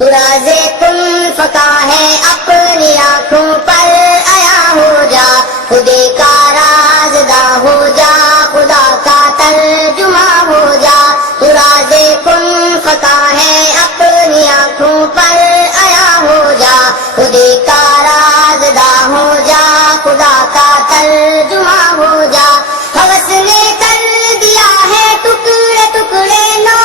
تو راز کن فقا ہے اپنی آنکھوں پر آیا ہو جا، خودے کا رازدہ ہو جا، خدا کا ترجمہ ہو جا۔ تو راز کن فقا ہے اپنی آنکھوں پر آیا ہو جا، خودے کا رازدہ ہو جا، خدا کا ترجمہ ہو جا۔ ہوس نے کر دیا ہے ٹکڑے ٹکڑے نو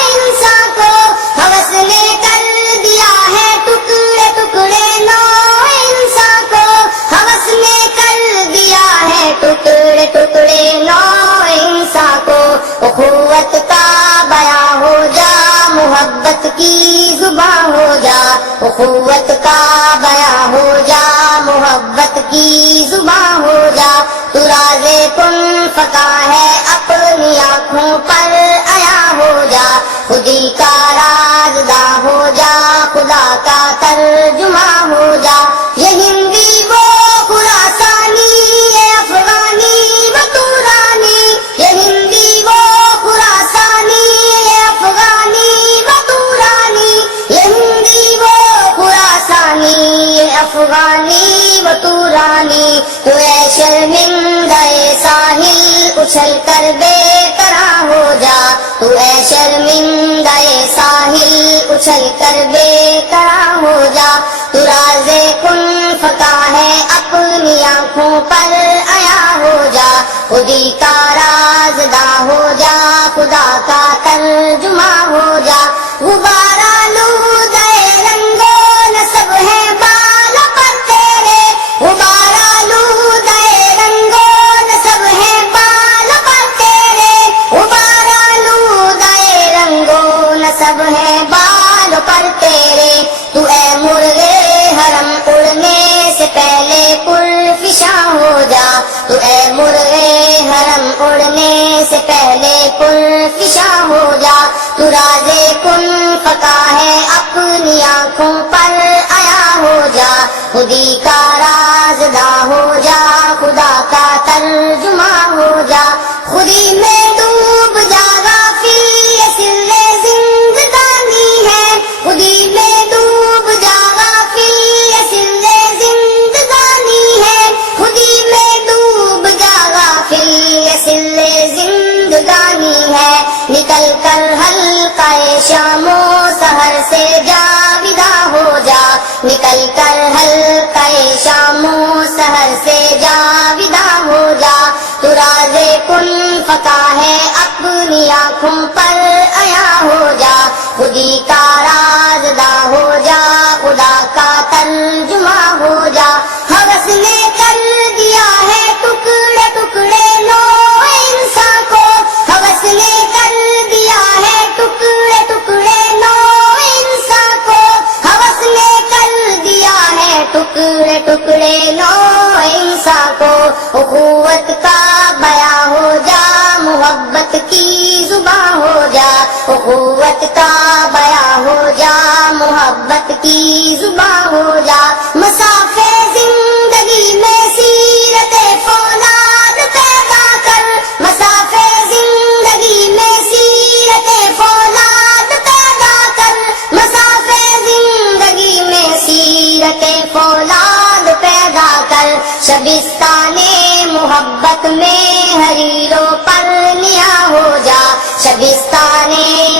انسان کو، ہوس نے کر دیا ہے ٹکڑے ٹکڑے نو انسان کو، ہوس نے کر دیا ہے ٹکڑے ٹکڑے نو انسان کو۔ اخوت کا بیاں ہو جا، محبت کی زباں ہو جا، اخوت کا بیاں ہو جا، محبت کی زباں ہو جا۔ تو راز کن فقا ہے اپنی آنکھوں پر آیا ہو جا، خودی کا رازدہ ہو جا، خدا کا ترجمہ ہو جا۔ یہ ہندی وہ خراسانی، یہ افغانی وہ تورانی، یہ ہندی وہ خراسانی، یہ افغانی وہ تورانی، یہ ہندی وہ خراسانی، یہ افغانی و تورانی۔ تو اے شرمندہ ساحل اچھل کر بے طرح ہو جا، تو اے شرمندہ ساحل اچھل کر بے طرح ہو جا۔ تو راز کن فقا ہے اپنی آنکھوں پر آیا ہو جا، خودی کا رازدہ ہو جا، خدا کا ترجمہ ہو جا۔ غبار آلودہ رنگو نسب ہے بال پر تیرے، غبار آلودہ رنگو نسب ہے بال پر تیرے، غبار آلودہ رنگو نسب ہے بال پر تیرے۔ تو اے مرغے حرم اڑنے سے پہلے پرفشاں ہو جا، تو اے مرغے حرم اڑنے سے پہلے پرفشاں ہو جا۔ تو راز کن فقا ہے اپنی آنکھوں پر آیا ہو جا، خودی کا رازدہ ہو جا، خدا کا ترجمہ ہو جا۔ خودی میں ڈوب جا غافل، یہ سر زندگانی ہے، خودی میں ڈوب جا غافل، یہ سر زندگانی ہے، خودی میں ڈوب جا غافل، یہ سر زندگانی ہے۔ نکل کر حلقہ شام و سحر سے جاویدہ ہو جا، نکل کر حلقہ شام و سحر سے جاویدہ ہو جا۔ تو راز کن فقا ہے اپنی آنکھوں پر آیا ہو جا، خودی کا رازدہ ہو جا، خدا کا ترجمہ ہو جا۔ ہوس نے کر دیا ہے ٹکڑے ٹکڑے نو انسان کو، ہوس نے کر دیا ہے ٹکڑے ٹکڑے نو انسان کو، ہوس نے کر دیا ہے ٹکڑے ٹکڑے نو انسان کو۔ اخوت کا بیاں ہو جا، محبت کی زباں ہو جا، اخوت کا بیاں ہو جا، محبت کی زباں ہو جا۔ مسافے زندگی میں سیرت فولاد پیدا کر، مسافے زندگی میں سیرت فولاد پیدا کر، مسافے زندگی میں سیرت فولاد پیدا کر۔ شبستان محبت میں حریروں پر نیا ہو جا، شبستان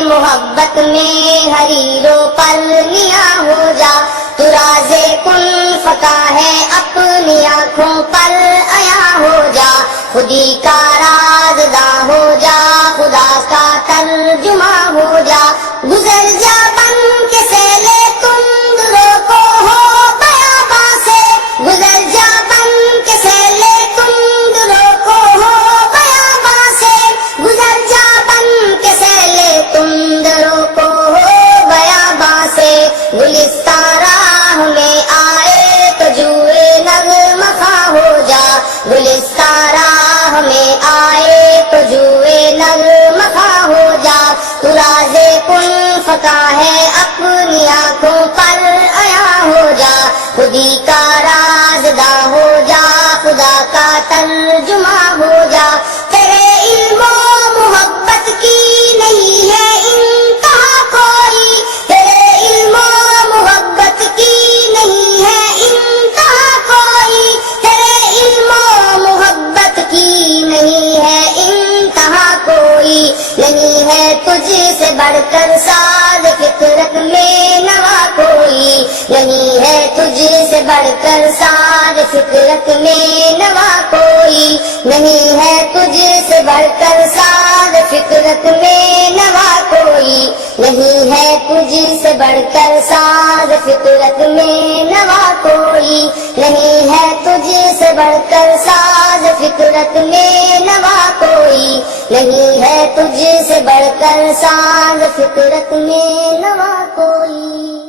محبت میں حریروں پر نیا ہو جا۔ تو راز کن فقا ہے اپنی آنکھوں پر آیا ہو جا، خودی کا رازدہ ہو جا، خدا کا ترجمہ ہو جا۔ گزر جا بن کے سیلے تندروں کو ہو بیاباں سے، گزر جا بن کے سیلے تندروں کو ہو بیاباں سے، گزر جا بن کے سیلے تندروں کو ہو بیاباں سے۔ گلستان راہ میں آئے تو جوئے نغمہ خواں ہو جا، گلستان راہ میں آئے تو جوئے نغمہ خواں ہو جا۔ تو راز کن فقا ہے اپنی آنکھوں پر آیا ہو جا، خودی کا رازدہ ہو جا، خدا کا ترجمہ ہو جا۔ تیرے علم و محبت کی نہیں ہے انتہا کوئی، تیرے علم و कोई, नहीं है तुझ से बढ़कर साज फितरत में नवा कोई, नहीं है तुझ से बढ़कर साज फितरत में नवा कोई, नहीं है तुझ से बढ़कर साज फितरत में नवा कोई, नहीं है तुझ से बढ़कर साज फितरत में नवा कोई, नहीं है तुझ से बढ़कर साज फितरत में नवा कोई, नहीं है तुझ से बढ़कर साज फितरत में नवा कोई।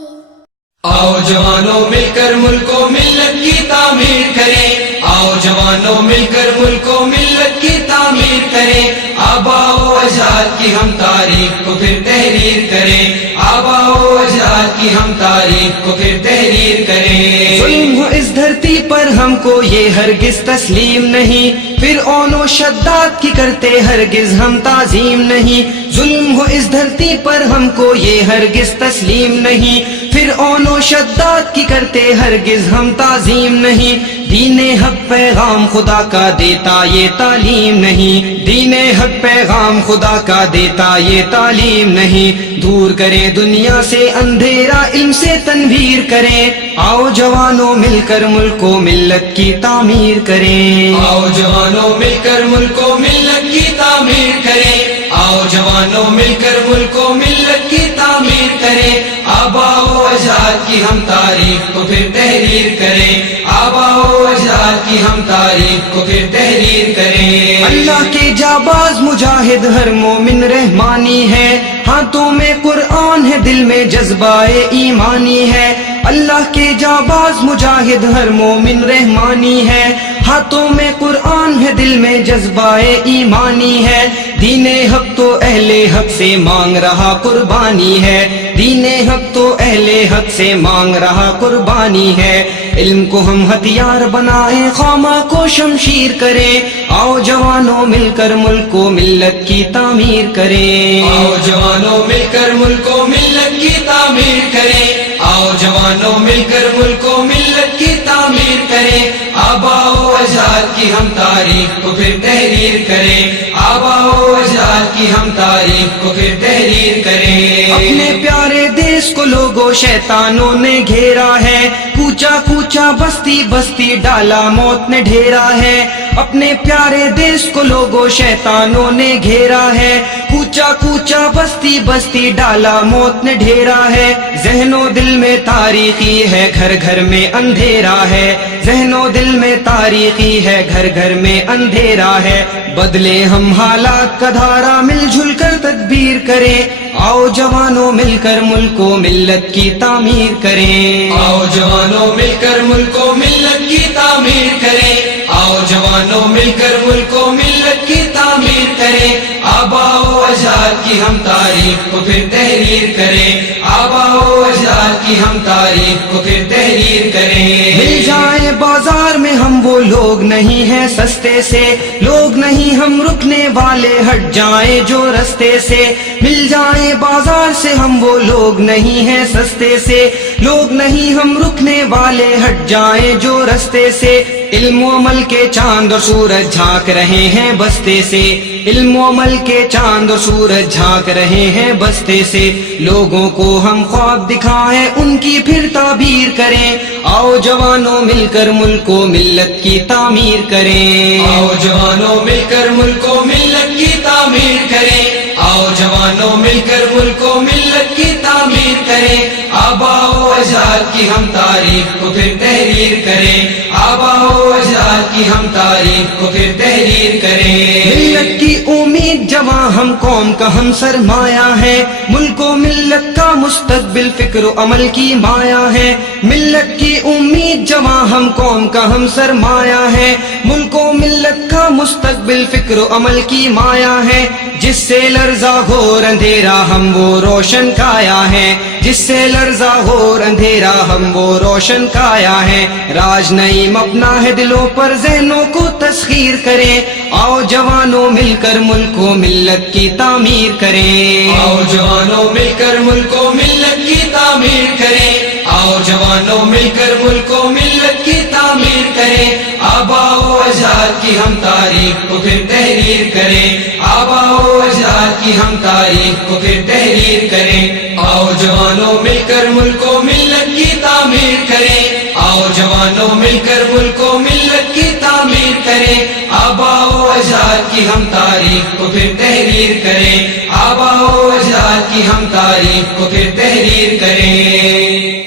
आओ जवानों मिलकर मुल्क को मिल्लत की तामीर करें, आओ जवानों मिलकर मुल्क को मिल्लत की तामीर करें, आबाओ अजदाद की हम तारीख को फिर तहरीर करें, आबाओ अजदाद की हम तारीख को फिर तहरीर करें। जुल्म हो इस धरती पर हमको ये हरगिज तस्लीम नहीं, फिर ओनो शद्दाद की करते हरगिज हम ताजीम नहीं, जुल्म हो इस धरती पर हमको ये हरगिज तस्लीम नहीं, फिर ओनो शद्दाद की करते हरगिज हम ताजीम नहीं, दीने हक पैगाम खुदा का देता ये तालीम नहीं, दीने हक पैगाम खुदा का देता ये तालीम नहीं, दूर करें दुनिया से अंधेरा इल्म से तनवीर करें, आओ जवानों मिलकर मुल्क को मिल्लत की तामीर करें, आओ जवानों मिलकर मुल्क को मिल्लत की तामीर करें, आओ जवानों मिलकर मुल्क को मिल्लत की तामीर करें, आबाओ अजदाद की हम तारीख को फिर तहरीर करें, आबाओ अजदाद की हम तारीख को फिर तहरीर करें। अल्लाह के जाबाज मुजाहिद हर मोमिन रहमानी है, हाथों में कुरान है दिल में जज्बाए ईमानी है, अल्लाह के जाबाज मुजाहिद हर मोमिन रहमानी है, हाथों में कुरान है दिल में जज्बाए ईमानी है, दीने हक तो अहले हक से मांग रहा कुर्बानी है, दीने हक तो अहले हक से मांग रहा कुर्बानी है, इल्म को हम हथियार बनाए खामा को शमशीर करें, आओ जवानों मिलकर मुल्क को मिल्लत की तामीर करें, आओ जवानों मिलकर मुल्क को मिल्लत की तामीर करें, आओ जवानों मिलकर मुल्क को मिल्लत की तामीर करें, आबाओ अजदाद की हम तारीख को फिर तहरीर करें, आबाओ अजदाद की हम तारीख को फिर तहरीर करें। अपने प्यारे देश को लोगों शैतानों ने घेरा है, कूचा कूचा बस्ती बस्ती डाला मौत ने ढेरा है, अपने प्यारे देश को लोगों शैतानों ने घेरा है, कूचा कूचा बस्ती बस्ती डाला मौत ने ढेरा है, ज़हनो दिल में तारीखी है घर घर में अंधेरा है, ज़हनो दिल में तारीखी है घर घर में अंधेरा है, बदले हम हालात का धारा मिलजुल कर तदबीर करें, आओ जवानों मिलकर मुल्क को मिल्लत की तामीर करें, आओ जवानों मिलकर मुल्क को मिल्लत की तामीर करें, आओ जवानों मिलकर मुल्क को मिल्लत की तामीर करें, आबाओ अजदाद की हम तारीख को फिर तहरीर करें, आबाओ अजदाद की हम तारीख को फिर तहरीर करें। मिल जाए बाजार में हम वो लोग नहीं हैं सस्ते से, लोग नहीं हम रुकने वाले हट जाए जो रस्ते से, मिल जाए बाजार से हम वो लोग नहीं हैं सस्ते से, लोग नहीं हम रुकने वाले हट जाए जो रस्ते से, इल्म अमल के चांद और सूरज झांक रहे हैं बस्ते से, इल्म अमल के चांद और सूरज झांक रहे हैं बस्ते से, लोगों को हम ख्वाब दिखाएं उनकी फिर ताबीर करें, आओ जवानों मिलकर मुल्क को मिल्लत की तामीर करें, आओ जवानों मिलकर मुल्क को मिल्लत की तामीर करें, आओ जवानों मिलकर मुल्क को मिल्लत की तामीर करें, आबाओ अजदाद की हम तारीख को फिर तहरीर करें, आबाओ अजदाद की हम तारीख को फिर तहरीर करें। मिल्लत की उम्मीद जवां हम कौम का हम सरमाया है, मुल्क को मिल्लत का मुस्तकबिल फिक्र अमल की माया है, मिल्लत की उम्मीद जवां हम कौम का हम सरमाया है, मुल्क को मिल्लत का मुस्तकबिल फिक्र अमल की माया है, जिससे लर्जा घोर अंधेरा हम वो रोशन काया है, जिससे लर्जा घोर अंधेरा हम वो रोशन काया है, राज नईम अपना है दिलों पर ज़हनों को तस्खीर करें, आओ जवानों मिलकर मुल्क को मिल्लत की तामीर करें, आओ जवानों मिलकर मुल्क को मिल्लत की तामीर करें, आओ जवानों मिलकर मुल्क को मिल्लत की तामीर करें, आबाओ अजदाद की हम तारीख को फिर तहरीर करें, आबाओ अजदाद کی ہم تاریخ کو پھر تحریر کریں، آؤ جوانوں مل کر ملک و ملت کی تعمیر کریں، آؤ جوانوں مل کر ملک و ملت کی تعمیر کریں، آباء و اجداد کی ہم تاریخ کو پھر تحریر کریں، آباء و اجداد کی ہم تاریخ کو پھر تحریر کریں۔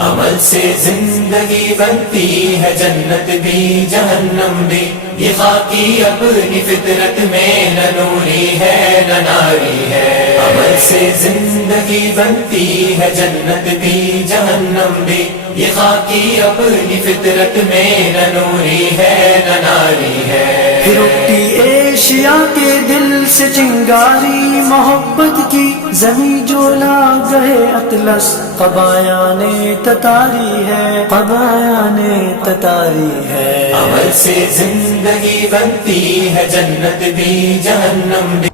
عمل سے زندگی بنتی ہے جنت بھی جہنم بھی، یہ خاکی اپنی فطرت میں نہ نوری ہے نہ ناری ہے۔ عمل سے زندگی بنتی ہے جنت بھی جہنم بھی، یہ خاکی اپنی فطرت میں نہ نوری ہے نہ ناری ہے۔ پھر اٹھتی ایشیا کے دل سے چنگاری محبت کی، زمیں جو لا گئے اطلس قبایان تتاری ہے، قبایان تتاری ہے۔ عمل سے زندگی بنتی ہے جنت بھی جہنم بھی۔